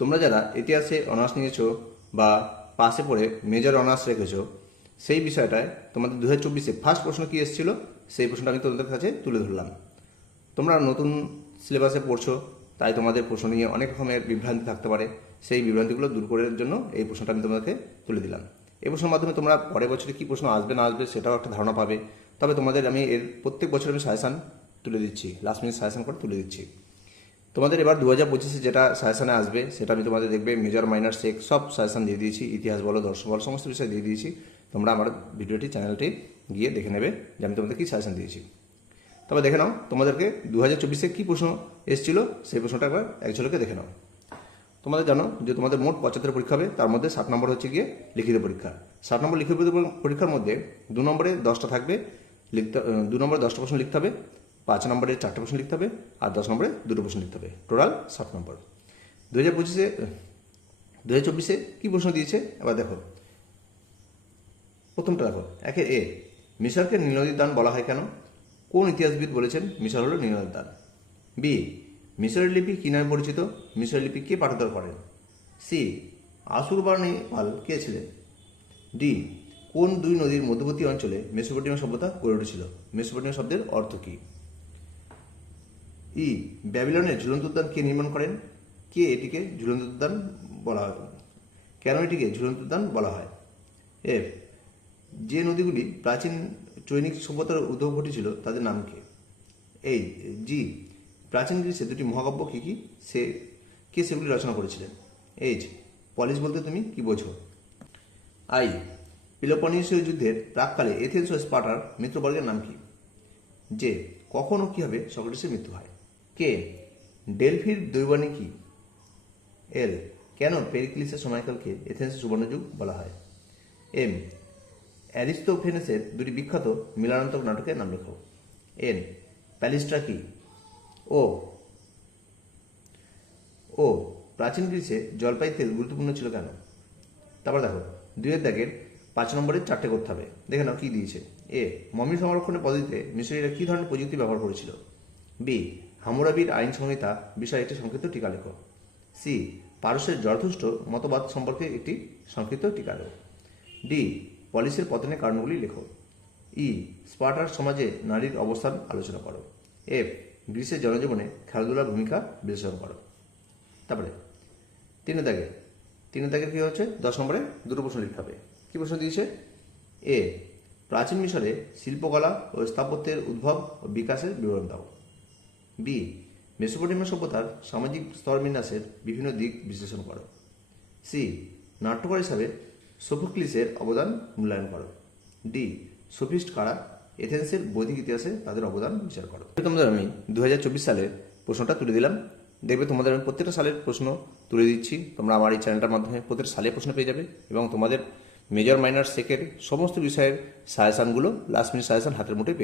তোমরা যারা ইতিহাসে অনার্স নিয়েছো বা পাশে পড়ে মেজর অনার্স রেখেছো, সেই বিষয়টায় তোমাদের দু হাজার চব্বিশে ফার্স্ট প্রশ্ন কী এসেছিল, সেই প্রশ্নটা আমি তোমাদের কাছে তুলে ধরলাম। তোমরা নতুন সিলেবাসে পড়ছো, তাই তোমাদের প্রশ্ন নিয়ে অনেক রকমের বিভ্রান্তি থাকতে পারে। সেই বিভ্রান্তিগুলো দূর করার জন্য এই প্রশ্নটা আমি তোমাদেরকে তুলে দিলাম। এই প্রশ্নের মাধ্যমে তোমরা পরের বছরে কী প্রশ্ন আসবে, না আসবে সেটাও একটা ধারণা পাবে। তবে তোমাদের আমি এর প্রত্যেক বছর আমি সাজেশান তুলে দিচ্ছি লাস্ট মিনিট সাজেশান করে তুলে দিচ্ছি। তোমাদের এবার দু হাজার পঁচিশে যেটা সাজেশানে আসবে, সেটা আমি তোমাদের দেখবে মেজর মাইনার সেক সব সাজেশান দিয়ে দিয়েছি, ইতিহাস বলো, দর্শন বলো, সমস্ত বিষয় দিয়ে দিয়েছি। তোমরা আমার ভিডিওটি চ্যানেলটি গিয়ে দেখে নেবে যে আমি তোমাদের কী সাজেশান দিয়েছি। তবে দেখে নাও, তোমাদেরকে দু হাজার চব্বিশে কী প্রশ্ন এসেছিল, সেই প্রশ্নটা একবার এক দেখে নাও। তোমাদের জানো যে তোমাদের মোট পঁচাত্তর পরীক্ষা হবে, তার মধ্যে সাত নম্বর হচ্ছে গিয়ে লিখিত পরীক্ষা। সাত নম্বর লিখিত পরীক্ষার মধ্যে দু নম্বরে দশটা থাকবে, লিখতে, দু নম্বরে দশটা প্রশ্ন লিখতে হবে পাঁচ নম্বরে চারটে প্রশ্ন লিখতে হবে আর দশ নম্বরে দুটো প্রশ্ন লিখতে হবে। টোটাল ষাট নম্বর। দু হাজার পঁচিশে দু হাজার চব্বিশে কী প্রশ্ন দিয়েছে? এবার দেখো। প্রথমটা দেখো। একে এ, মিশরকে নীলনদীর দান বলা হয় কেন? কোন ইতিহাসবিদ বলেছেন মিশর হলো নীলনদীর দান? বি, মিশরের লিপি কি নামে পরিচিত? মিশরের লিপি কে পাঠান্তর করেন? সি আসুরবাণী পাল কে ছিলেন? ডি, কোন দুই নদীর মধ্যবর্তী অঞ্চলে মেসোপটেমিয়া সভ্যতা গড়ে উঠেছিল? মেসোপটেমিয়া শব্দের অর্থ কী? ই, ব্যাবিলনের ঝুলন্ত উদ্যান কে নির্মাণ করেন? কে এটিকে ঝুলন্ত উদ্যান বলা হয়? কেন এটিকে ঝুলন্ত উদ্যান বলা হয়? এফ, যে নদীগুলি প্রাচীন চৈনিক সভ্যতার উদ্ভব ঘটেছিল তাদের নাম কি? এই, জি, প্রাচীন গ্রীসে দুটি মহাকাব্য কী কী? সে, কে সেগুলি রচনা করেছিলেন? এইচ, পলিশ বলতে তুমি কি বোঝো? আই, পিলোপনিসীয় যুদ্ধের প্রাককালে এথেন্স ও স্পার্টার মিত্রবর্গের নাম কি? যে কখন ও কীভাবে সক্রেটিসের মৃত্যু হয়? কে? ডেলফির দৈবাণী কি? এল, কেন পেরিক্লিসের সময়কালকে এথেন্সের সুবর্ণযুগ বলা হয়? এম, অ্যারিস্টোফেনেসের দুটি বিখ্যাত মিলনান্তক নাটকের নাম লেখো। এন প্যালিস্ট্রা কি? ও ও, প্রাচীন গ্রীসে জলপাই তেল গুরুত্বপূর্ণ ছিল কেন? তারপর দেখো, দুইয়ের দাগের পাঁচ নম্বরে চারটে করতে হবে। দেখে নাও কি দিয়েছে। এ মমি সংরক্ষণের পদ্ধতিতে মিশরীরা কী ধরনের প্রযুক্তি ব্যবহার করেছিল? বি হামুরাবির আইন সংহিতা বিষয়ে একটি সংক্ষিপ্ত টিকা লেখো। সি, পারস্যের জরথুষ্ট মতবাদ সম্পর্কে একটি সংক্ষিপ্ত টিকা লেখো। ডি, পলিসির পতনের কারণগুলি লেখো। ই, স্পার্টার সমাজে নারীর অবস্থান আলোচনা করো। এফ গ্রীসের জনজীবনে খেলাধুলার ভূমিকা বিশ্লেষণ করো। তারপরে, তিনে দাগে। তিনে দাগে কী হচ্ছে দশ নম্বরে দুটো প্রশ্ন লিখতে হবে। কী প্রশ্ন দিয়েছে? এ, প্রাচীন মিশরে শিল্পকলা ও স্থাপত্যের উদ্ভব ও বিকাশের বিবরণ দাও। বি, মেসোপটেমিয়া সভ্যতার সামাজিক স্তরবিন্যাসের বিভিন্ন দিক বিশ্লেষণ করো। সি, নাট্যকার হিসাবে সোফোক্লিসের অবদান মূল্যায়ন করো। ডি, সোফিস্ট কারা এথেন্সের বৈদিক ইতিহাসে তাদের অবদান বিচার করো। তোমাদের আমি দু হাজার চব্বিশ সালের প্রশ্নটা তুলে দিলাম। দেখবে তোমাদের আমি প্রত্যেকটা সালের প্রশ্ন তুলে দিচ্ছি। তোমরা আমার এই চ্যানেলটার মাধ্যমে প্রত্যেক সালে প্রশ্ন পেয়ে যাবে এবং তোমাদের মেজর মাইনার সেকের সমস্ত বিষয়ের সাজেশানগুলো লাস্ট মিনিট সাজেশান হাতের মুঠে পেয়ে